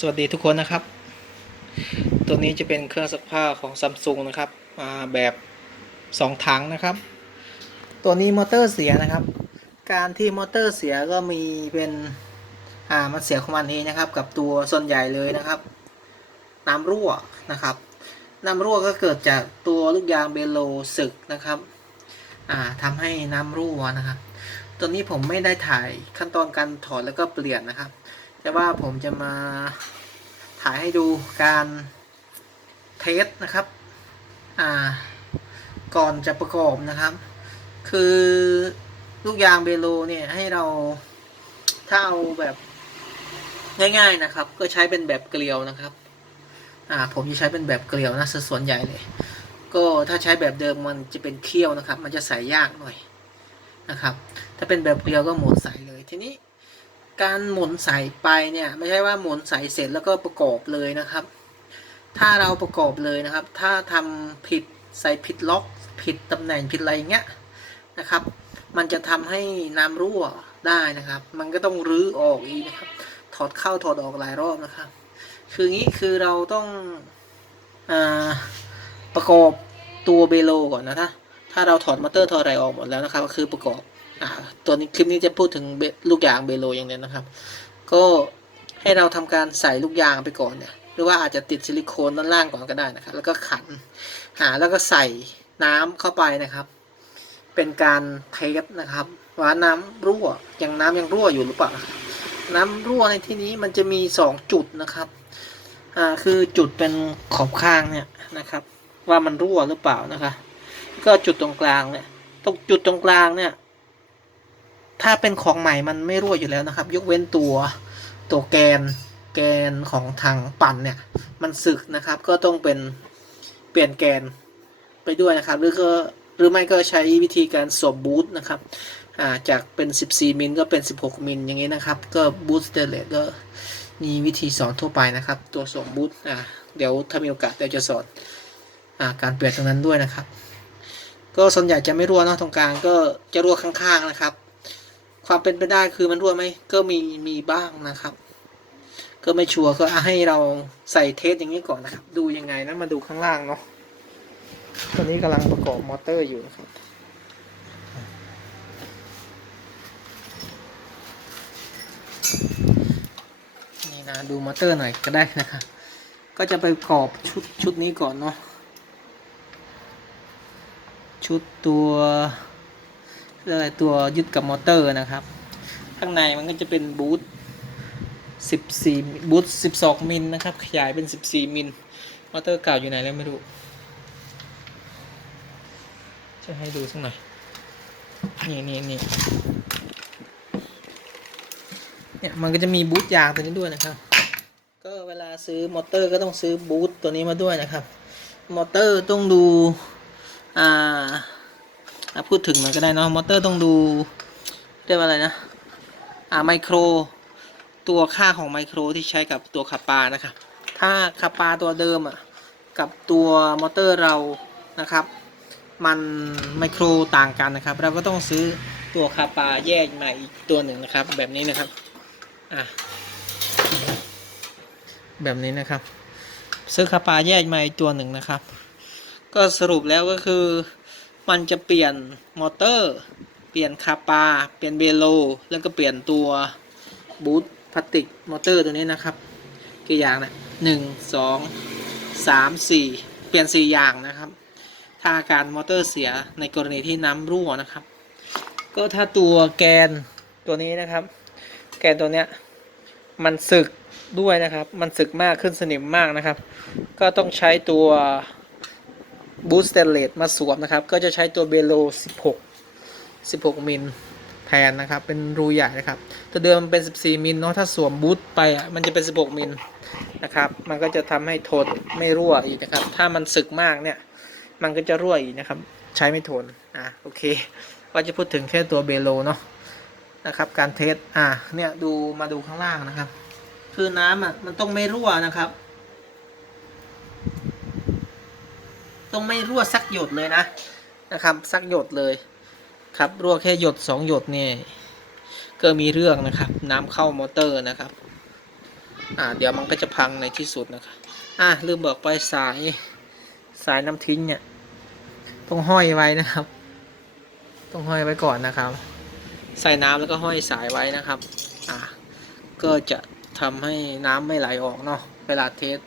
สวัสดีทุกคนนะครับ ตัวนี้จะเป็นเครื่องซักผ้าของซัมซุงนะครับแบบ2ถังนะครับ ตัวนี้มอเตอร์เสียนะครับ การที่มอเตอร์เสียก็มีเป็นอ่ามันเสียของมันเองนะครับ กับตัวส่วนใหญ่เลยนะครับ น้ำรั่วนะครับ น้ำรั่วก็เกิดจากตัวลูกยางเบโลสึกนะครับอ่าทำให้น้ำรั่วนะครับ ตัวนี้ผมไม่ได้ถ่ายขั้นตอนการถอดแล้วก็เปลี่ยนนะครับ แต่ว่าผมจะมาถ่ายให้ดูการเทสนะครับ อ่า ก่อนจะประกอบนะครับ คือลูกยางเบโลเนี่ยให้เราถ้าเอาแบบง่ายๆนะครับ ก็ใช้เป็นแบบเกลียวนะครับ อ่า ผมจะใช้เป็นแบบเกลียวนะส่วนใหญ่เลย ก็ถ้าใช้แบบเดิมมันจะเป็นเขี้ยวนะครับ มันจะใส่ยากหน่อยนะครับ ถ้าเป็นแบบเกลียวก็หมุนใส่เลยทีนี้ การหมุนใส่ไปเนี่ยไม่ใช่ว่าหมุนใส่เสร็จแล้วก็ประกอบเลยนะครับ ถ้าเราประกอบเลยนะครับ ถ้าทำผิดใส่ผิดล็อก ผิดตำแหน่งผิดอะไรอย่างเงี้ยนะครับ มันจะทำให้น้ำรั่วได้นะครับ มันก็ต้องรื้อออกอีกนะครับ ถอดเข้าถอดออกหลายรอบนะครับ คืองี้คือเราต้องอประกอบตัวเบโลก่อนนะถ้าถ้าเราถอดมอเตอร์ถอดอะไรออกหมดแล้วนะครับ ก็คือประกอบ ตัวนี้คลิปนี้จะพูดถึงลูกยางเบโลอย่างเดียวนะครับ ก็ให้เราทำการใส่ลูกยางไปก่อนเนี่ยหรือว่าอาจจะติดซิลิโคนด้านล่างก่อนก็ได้นะครับ แล้วก็ขันหาแล้วก็ใส่น้ำเข้าไปนะครับ เป็นการเทสนะครับว่าน้ำรั่วยังน้ำยังรั่วอยู่หรือเปล่าน้ำรั่วในที่นี้มันจะมีสองจุดนะครับอ่าคือจุดเป็นขอบข้างเนี่ยนะครับ ว่ามันรั่วหรือเปล่านะคะ ก็จุดตรงกลางเนี่ยตรงจุดตรงกลางเนี่ย ถ้าเป็นของใหม่มันไม่รั่วอยู่แล้วนะครับ ยกเว้นตัวตัวแกนแกนของทางปั่นเนี่ย มันสึกนะครับ ก็ต้องเป็นเปลี่ยนแกนไปด้วยนะครับ หรือก็หรือไม่ก็ใช้วิธีการสวมบูทนะครับาจากเป็น 14 มิลก็เป็น 16 มิลอย่างนี้นะครับ ก็บูทสเตเลสก็มีวิธีสอนทั่วไปนะครับ ตัวสวมบูทอ่าเดี๋ยวถ้ามีโอกาสเดี๋ยวจะสอนอ่าการเปลี่ยนตรงนั้นด้วยนะครับ ก็ส่วนใหญ่จะไม่รั่วเนอะตรงกลางก็จะรั่วข้างๆนะครับ ความเป็นไปได้คือมันรั่วไหมก็มีมีบ้างนะครับ ก็ไม่ชัวร์ก็ให้เราใส่เทสอย่างนี้ก่อนนะครับ ดูยังไงนะมาดูข้างล่างเนาะตอนนี้กำลังประกอบมอเตอร์อยู่นะครับนี่นะดูมอเตอร์หน่อยก็ได้นะครับก็จะไปประกอบชุดชุดนี้ก่อนเนาะชุดตัว อะไรตัวยึดกับมอเตอร์นะครับ ข้างในมันก็จะเป็นบูท14 บูท12 มิลนะครับ ขยายเป็น 14 มิล มอเตอร์เก่าอยู่ไหนแล้วไม่รู้ จะให้ดูสักหน่อย นี่นี่นี่เนี่ยมันก็จะมีบูทยางตัวนี้ด้วยนะครับ ก็เวลาซื้อมอเตอร์ก็ต้องซื้อบูทตัวนี้มาด้วยนะครับ มอเตอร์ต้องดู อ่า พูดถึงมันก็ได้เนาะมอเตอร์ต้องดูเรียกว่าอะไรนะอ่าไมโคร ตัวค่าของไมโครที่ใช้กับตัวขับปลานะครับถ้าขับปลาตัวเดิมอะกับตัวมอเตอร์เรานะครับ มันไมโครต่างกันนะครับ เราก็ต้องซื้อตัวคาปาแยกมาอีกตัวหนึ่งนะครับ แบบนี้นะครับอะแบบนี้นะครับ ซื้อคาปาแยกมาอีกตัวหนึ่งนะครับ ก็สรุปแล้วก็คือ มันจะเปลี่ยนมอเตอร์ เปลี่ยนคาปา เปลี่ยนเบโล แล้วก็เปลี่ยนตัวบูทพลาสติกมอเตอร์ตัวนี้นะครับ กี่อย่างนะหนึ่งสองสามสี่เปลี่ยนสี่อย่างนะครับ ถ้าอาการมอเตอร์เสียในกรณีที่น้ำรั่วนะครับ ก็ถ้าตัวแกนตัวนี้นะครับ แกนตัวเนี้ยมันสึกด้วยนะครับ มันสึกมากขึ้นสนิมมากนะครับ ก็ต้องใช้ตัว บูสเตเลตมาสวมนะครับ ก็จะใช้ตัวเบโล 16 16 มิลแทนนะครับ เป็นรูใหญ่นะครับ ตัวเดิมมันเป็น 14 มิลเนาะถ้าสวมบูทไปอะมันจะเป็น 16 มิลนะครับ มันก็จะทำให้ทนไม่รั่วอีกนะครับ ถ้ามันสึกมากเนี่ย มันก็จะรั่วอีกนะครับ ใช้ไม่ทนอะโอเค ก็จะพูดถึงแค่ตัวเบโลเนาะนะครับการเทสอะเนี่ยดูมาดูข้างล่างนะครับ คือน้ำอะมันต้องไม่รั่วนะครับ ต้องไม่รั่วสักหยดเลยนะนะครับสักหยดเลยครับรั่วแค่หยดสองหยดเนี่ยก็มีเรื่องนะครับ น้ำเข้ามอเตอร์นะครับอ่าเดี๋ยวมันก็จะพังในที่สุดนะครับอะลืมบอกไปสายสายน้ำทิ้งเนี่ยต้องห้อยไว้นะครับ ต้องห้อยไว้ก่อนนะครับ ใส่น้ำแล้วก็ห้อยสายไว้นะครับอ่าก็จะทำให้น้ำไม่ไหลออกเนาะเวลาเทส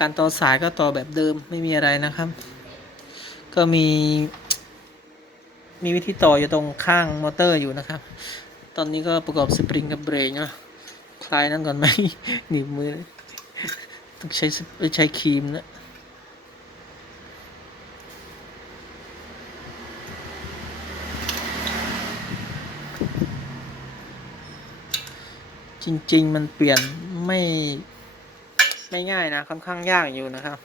การต่อสายก็ต่อแบบเดิมไม่มีอะไรนะครับ ก็มี มีวิธีต่ออยู่ตรงข้างมอเตอร์อยู่นะครับ ตอนนี้ก็ประกอบสปริงกับเบรกเนาะคลายนั่นก่อนไหมหนีบมือเลยต้องใช้ใช้ครีมนะจริง ๆ มันเปลี่ยนไม่ ไม่ง่ายนะ ค่อนข้างยากอยู่นะครับ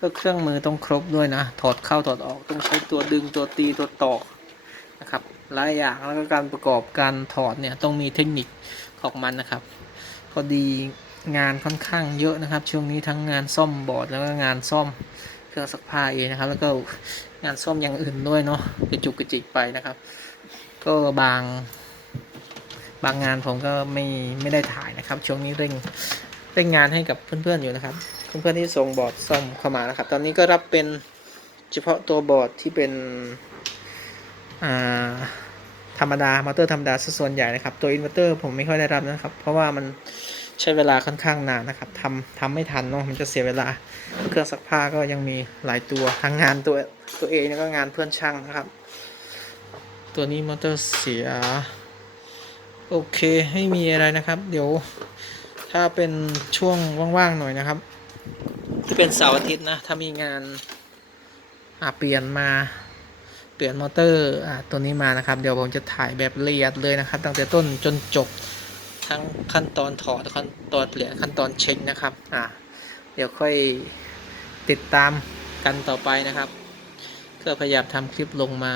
ก็เครื่องมือต้องครบด้วยนะ ถอดเข้าถอดออกต้องใช้ตัวดึงตัวตีตัวต่อนะครับหลายอย่างแล้วก็การประกอบการถอดเนี่ยต้องมีเทคนิคของมันนะครับพอดีงานค่อนข้างเยอะนะครับ ช่วงนี้ทั้งงานซ่อมบอร์ดแล้วก็งานซ่อมเครื่องซักผ้าเองนะครับ แล้วก็งานซ่อมอย่างอื่นด้วยเนาะกระจุกกระจิกไปนะครับ ก็บางบางงานผมก็ไม่ไม่ได้ถ่ายนะครับ ช่วงนี้เร่งเร่งงานให้กับเพื่อนๆอยู่นะครับ เพื่อนๆที่ส่งบอร์ดซ่อมเข้ามานะครับ ตอนนี้ก็รับเป็นเฉพาะตัวบอร์ดที่เป็นธรรมดามอเตอร์ธรรมดาซะส่วนใหญ่นะครับ ตัวอินเวอร์เตอร์ผมไม่ค่อยได้รับนะครับ เพราะว่ามันใช้เวลาค่อนข้างนานนะครับทำทำไม่ทันเนาะมันจะเสียเวลา เครื่องซักผ้าก็ยังมีหลายตัวทั้งงานตัวตัวเองแล้วก็งานเพื่อนช่างนะครับ ตัวนี้มอเตอร์เสีย โอเคไม่มีอะไรนะครับ เดี๋ยวถ้าเป็นช่วงว่างๆหน่อยนะครับ ที่เป็นเสาร์อาทิตย์นะ ถ้ามีงานอ่าเปลี่ยนมาเปลี่ยนมอเตอร์อ่าตัวนี้มานะครับ เดี๋ยวผมจะถ่ายแบบละเอียดเลยนะครับ ตั้งแต่ต้นจนจบทั้งขั้นตอนถอดขั้นตอนเปลี่ยนขั้นตอนเช็คนะครับอ่าเดี๋ยวค่อยติดตามกันต่อไปนะครับก็พยายามทำคลิปลงมา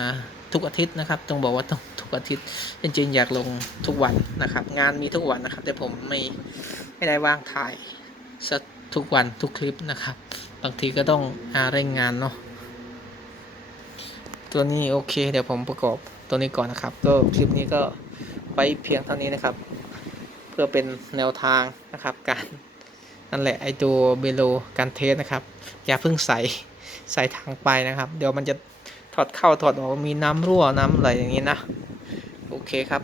ทุกอาทิตย์นะครับ ต้องบอกว่าต้องทุกอาทิตย์จริงๆอยากลงทุกวันนะครับ งานมีทุกวันนะครับ แต่ผมไม่ไม่ได้ว่างถ่ายสัก ทุกวันทุกคลิปนะครับ บางทีก็ต้องอาเร่งงานเนาะตัวนี้โอเค เดี๋ยวผมประกอบตัวนี้ก่อนนะครับ ก็คลิปนี้ก็ไปเพียงเท่านี้นะครับ เพื่อเป็นแนวทางนะครับ การนั่นแหละไอตัวเบโลการเทสนะครับ อย่าเพิ่งใส่ใส่ถังไปนะครับ เดี๋ยวมันจะถอดเข้าถอดออกมีน้ำรั่วน้ำอะไรอย่างนี้นะ โอเคครับ